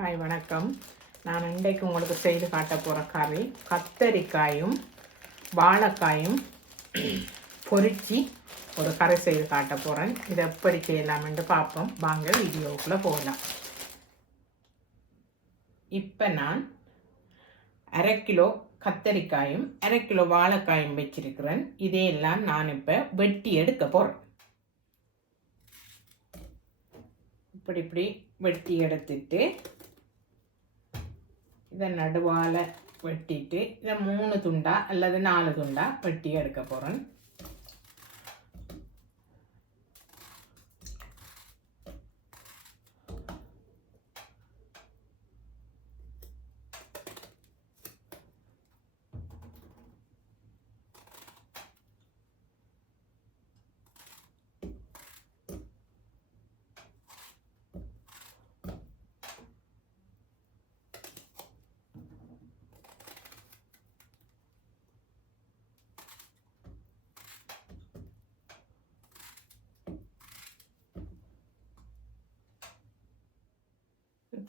Hi வணக்கம். நான் இன்றைக்கு உங்களுக்கு செய்து காட்ட போகிற கறி கத்தரிக்காயும் வாழைக்காயும் பொறிச்சி ஒரு கறி செய்து காட்ட போகிறேன் இதை எப்படி செய்யலாம்னு பார்ப்போம். வாங்க வீடியோவுக்குள்ளே போகலாம். இப்போ நான் அரை கிலோ கத்தரிக்காயும் அரை கிலோ வாழைக்காயும் வச்சிருக்கிறேன். இதையெல்லாம் நான் இப்போ வெட்டி எடுக்க போகிறேன் இப்படி இப்படி வெட்டி எடுத்துட்டு இதை நடுவால் வெட்டிட்டு இதை மூணு துண்டா அல்லது நாலு துண்டா வெட்டி எடுக்க போகிறேன்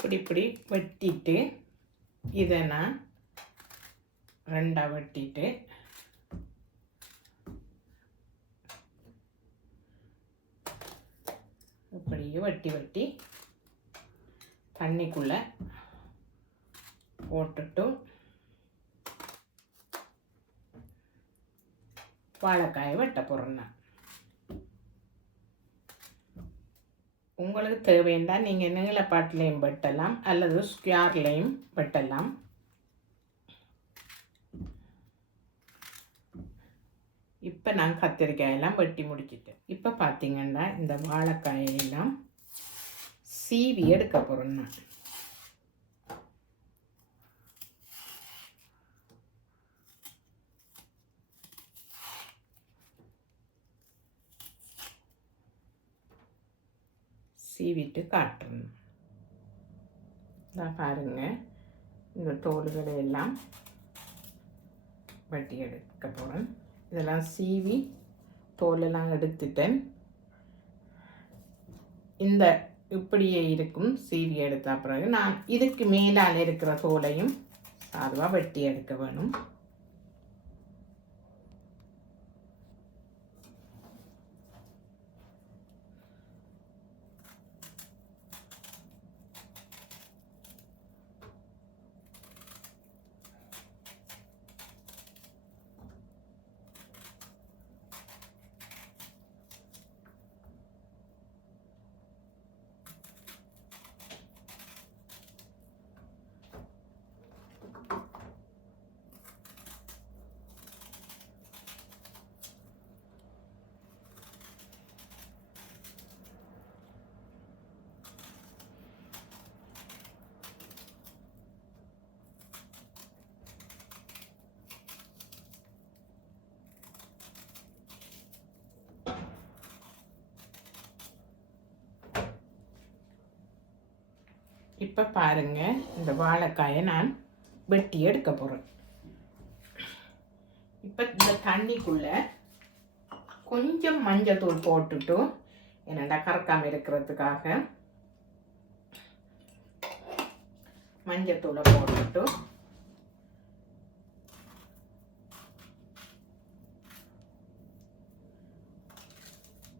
இப்படி இப்படி வெட்டிட்டு இதை நான் ரெண்டாக வெட்டிட்டு இப்படியே வட்டி வெட்டி தண்ணிக்குள்ளே போட்டுட்டு வாழைக்காயை வெட்ட போகிறேன் நான். உங்களுக்கு தேவைன்னா நீங்கள் நீளப்பாட்டிலையும் வெட்டலாம் அல்லது ஸ்கொயர்லேயும் வெட்டலாம். இப்போ நான் கத்திரிக்காயெல்லாம் வெட்டி முடிச்சிட்டேன் இப்போ பார்த்தீங்கன்னா இந்த வாழைக்காயெல்லாம் சீவி எடுக்க போகிறேன் நான். சீவிட்டு காட்டுறேன் இதான் பாருங்க இந்த தோல்களை எல்லாம் வட்டி எடுக்க போகிறேன் இதெல்லாம் சீவி தோலெல்லாம் எடுத்துட்டேன். இந்த இப்படியே இருக்கும் சீவி எடுத்த பிறகு நான் இதுக்கு மேலால் இருக்கிற தோலையும் சாதுவாக வெட்டி எடுக்க வேணும். இப்போ பாருங்க இந்த வாழைக்காயை நான் வெட்டி எடுக்க போகிறேன் இப்போ இந்த தண்ணிக்குள்ளே கொஞ்சம் மஞ்சத்தூள் போட்டுட்டு என்னடா கறக்காமல் இருக்கிறதுக்காக மஞ்சத்தூளை போட்டுட்டு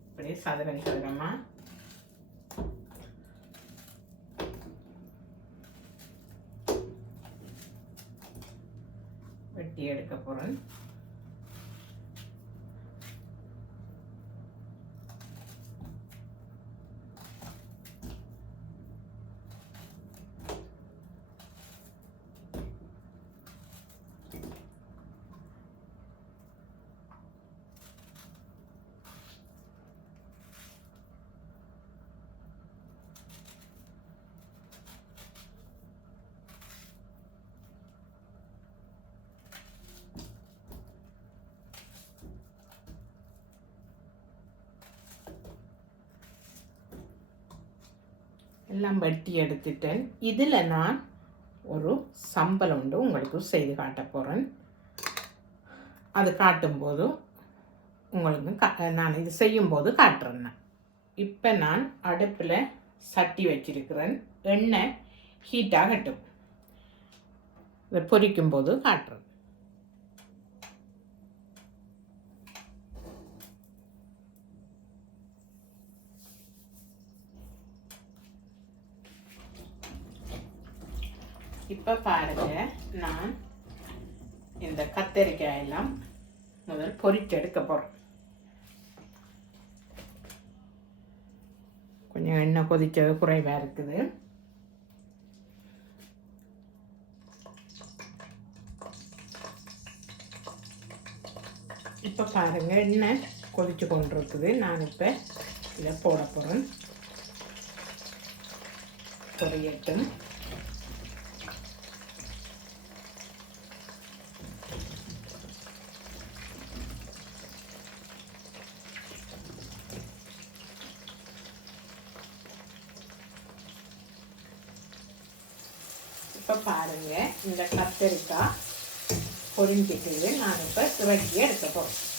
அப்படியே சதுரம் சதுரமாக வெட்டி எடுக்க போகிறேன் எல்லாம் வெட்டி எடுத்துட்டேன் இதில் நான் ஒரு சம்பல் உண்டு உங்களுக்கு செய்து காட்ட போகிறேன் அது காட்டும்போது உங்களுக்கு கா நான் இது செய்யும்போது காட்டுறேன் நான். இப்போ நான் அடுப்பில் சட்டி வச்சிருக்கிறேன். எண்ணெய் ஹீட்டாக கட்டும் இதை பொரிக்கும் போது காட்டுறேன். இப்போ பாருங்க நான் இந்த கத்தரிக்காய் எல்லாம் முதல் பொரிச்சு எடுக்க போகிறேன் கொஞ்சம் எண்ணெய் கொதிச்சது குறைவாக இருக்குது. இப்போ பாருங்கள் எண்ணெய் கொதிச்சு கொண்டு இருக்குது நான் இப்போ இதை போட போகிறேன் பொரியட்டும் இப்போ பாருங்க இந்த கத்தரிக்காய் பொரிஞ்சிட்டு நான் இப்போ துவக்கி எடுக்க போகிறேன்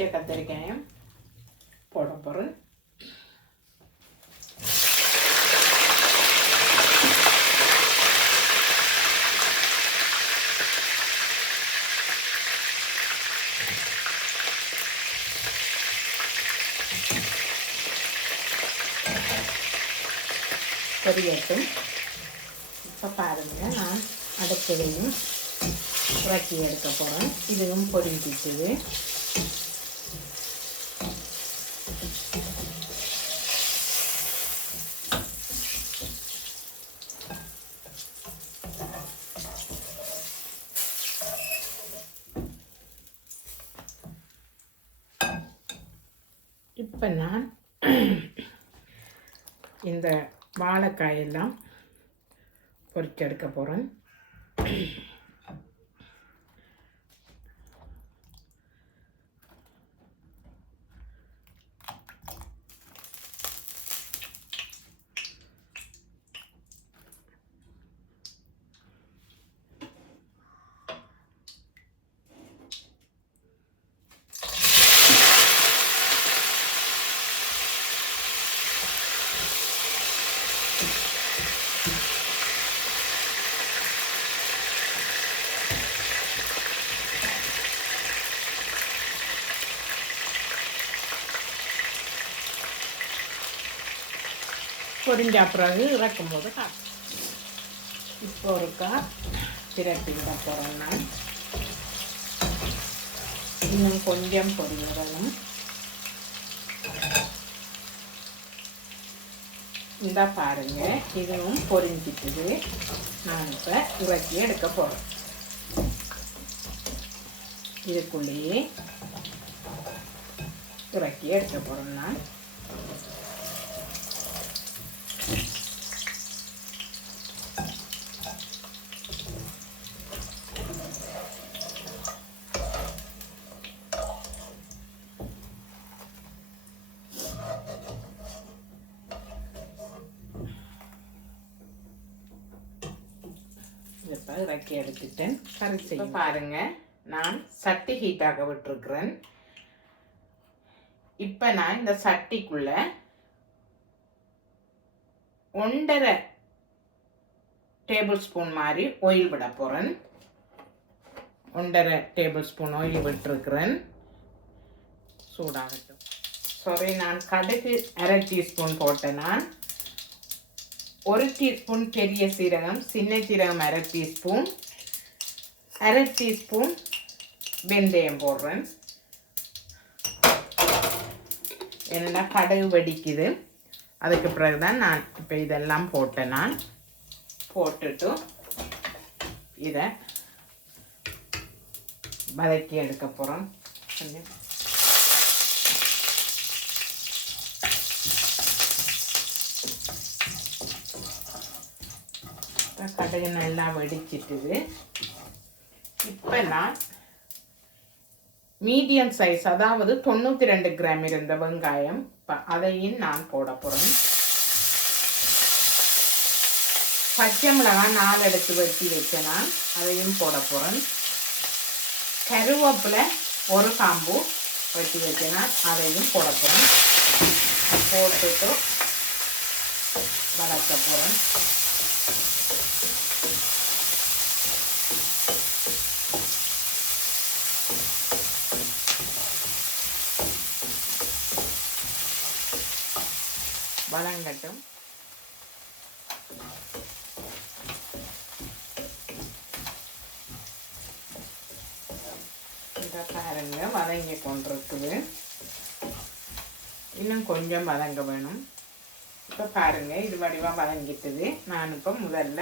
மிச்ச கத்திரிக்காயும் போட போகிறேன் பொரியட்டும் இப்போ பாருங்கள் நான் அடுத்ததையும் இறக்கி எடுக்க இப்போ நான் இந்த வாழைக்காயெல்லாம் பொறிச்செடுக்க போகிறேன் பொரிஞ்ச பிறகு இறக்கும் போது காட்டும் இப்போ ஒருக்கா திரட்டி விட போகிறோம் நான். இன்னும் கொஞ்சம் பொரியணும் இந்த பாருங்க இதுவும் பொரிஞ்சிட்டுது. நான் இப்போ இறக்கி எடுக்க போகிறேன் இதுக்குள்ளேயே இறக்கி எடுக்க போகிறேன் நான் இப்போ இறக்கி எடுத்துட்டேன். கறி செய்ய பாருங்க நான் சட்டி ஹீட்டாக விட்டுருக்குறேன். இப்போ நான் இந்த சட்டிக்குள்ள ஒன்றரை டேபிள் ஸ்பூன் மாதிரி ஆயில் விட போகிறேன் ஒன்றரை டேபிள் ஸ்பூன் ஆயில் விட்டுருக்குறேன். சூடாகட்டும். சாரி நான் கடுகு அரை டீஸ்பூன் போட்டேன் நான். ஒரு டீஸ்பூன் பெரிய சீரகம் சின்ன சீரகம் அரை டீஸ்பூன் அரை டீஸ்பூன் வெந்தயம் போடுறேன். என்னடா கடுகு வெடிக்குது? அதுக்கு பிறகு தான் நான் இப்போ இதெல்லாம் போட்டேன் நான். போட்டுட்டு இதை வதக்கி எடுக்க போகிறோம் கொஞ்சம் கடுகு நல்லா வெடிச்சிட்டுது இப்போ நான் மீடியம் சைஸ் அதாவது தொண்ணூற்றி ரெண்டு கிராம் இருந்த வெங்காயம் இப்போ அதையும் நான் போட போகிறேன் பச்சை மிளகாய் நாலு எடுத்து வெட்டி வச்சேன் நான் அதையும் போட போகிறேன் கருவேப்பிலை ஒரு காம்பு வெட்டி வச்சேன் நான் அதையும் போட போகிறேன் போட்டுட்டு வளர்க்க போகிறேன் வதங்கட்டும் இதை பாருங்க வதங்கி கொண்டிருக்குது. இன்னும் கொஞ்சம் வதங்க வேணும். இப்போ பாருங்க இது வடிவாக வதங்கிட்டது. நான் இப்போ முதல்ல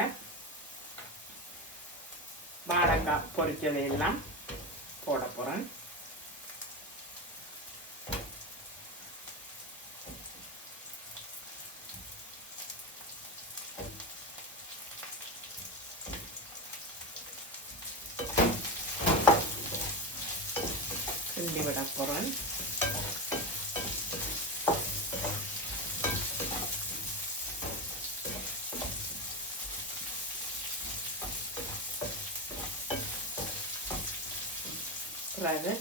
வாழைக்காய் பொரிச்சதை எல்லாம் போட போகிறேன் கிண்டி விட போகிறேன்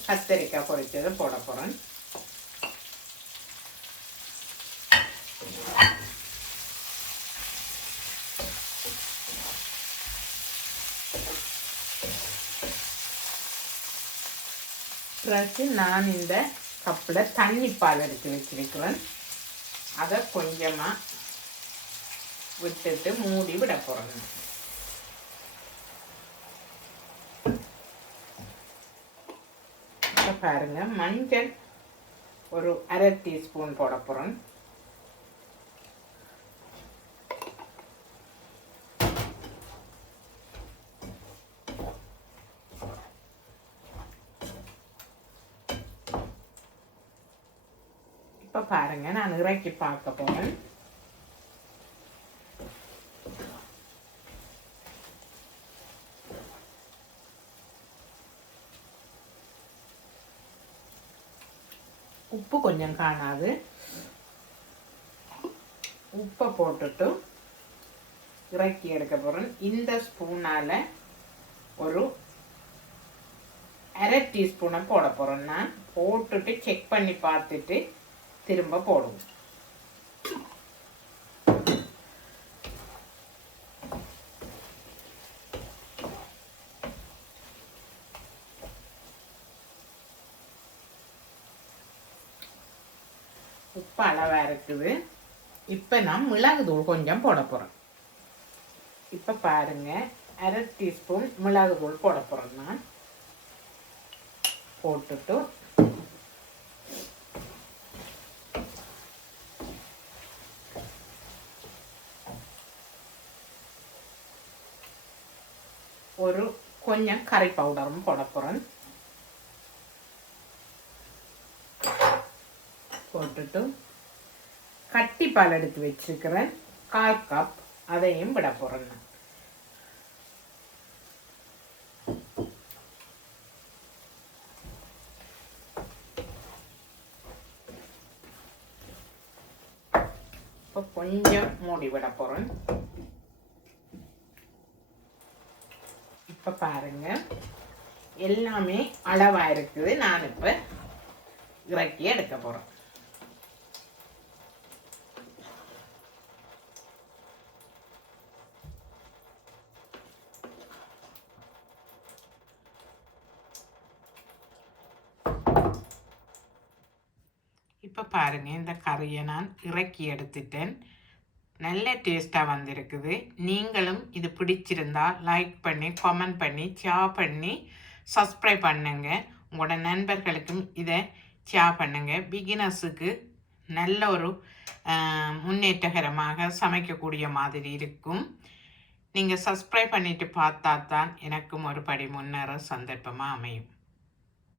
கத்தரிக்காய் பொறிச்சதை போட போகிறேன் பிறகு நான் இந்த கப்பில் தண்ணி பால் எடுத்து வச்சிருக்கிறேன். அதை கொஞ்சமாக விட்டுட்டு மூடி விட போகிறேன் பாருங்க மஞ்சள் ஒரு அரை டீஸ்பூன் போட போகிறேன் இப்போ பாருங்க நான் இறக்கி பார்க்க போகிறேன் உப்பு கொஞ்சம் காணாது. உப்பை போட்டுட்டு இறக்கி எடுக்க போகிறேன் இந்த ஸ்பூனால் ஒரு அரை டீஸ்பூனை போட போகிறேன் நான். போட்டுட்டு செக் பண்ணி பார்த்துட்டு திரும்ப போடுவோம் உப்பு அளவாக இருக்குது. இப்போ நான் மிளகு தூள் கொஞ்சம் போட போறோம் இப்போ பாருங்க அரை டீஸ்பூன் மிளகு தூள் போட போகிறேன் நான். போட்டுட்டு ஒரு கொஞ்சம் கறி பவுடரும் போட போகிறேன் போட்டுட்டு கட்டி பால் எடுத்து வச்சிருக்கிறேன் கால் கப் அதையும் விட போகிறேன் இப்போ கொஞ்சம் மூடி விட போகிறேன் இப்போ பாருங்க. எல்லாமே அளவாக இருக்குது. நான் இப்போ இறக்கி எடுக்க போகிறேன் இப்போ பாருங்க இந்த கறியை நான் இறக்கி எடுத்துட்டேன். நல்ல டேஸ்ட்டாக வந்திருக்குது. நீங்களும் இது பிடிச்சிருந்தா லைக் பண்ணி கமெண்ட் பண்ணி ஷேர் பண்ணி சப்ஸ்கிரைப் பண்ணுங்க. உங்களோட நண்பர்களுக்கும் இதை ஷேர் பண்ணுங்க. பிகினர்ஸுக்கு நல்ல ஒரு முன்னேற்றகரமாக சமைக்கக்கூடிய மாதிரி இருக்கும். நீங்கள் சப்ஸ்கிரைப் பண்ணிட்டு பார்த்தா தான் எனக்கும் ஒரு படி முன்னேற சந்தர்ப்பமாக அமையும்.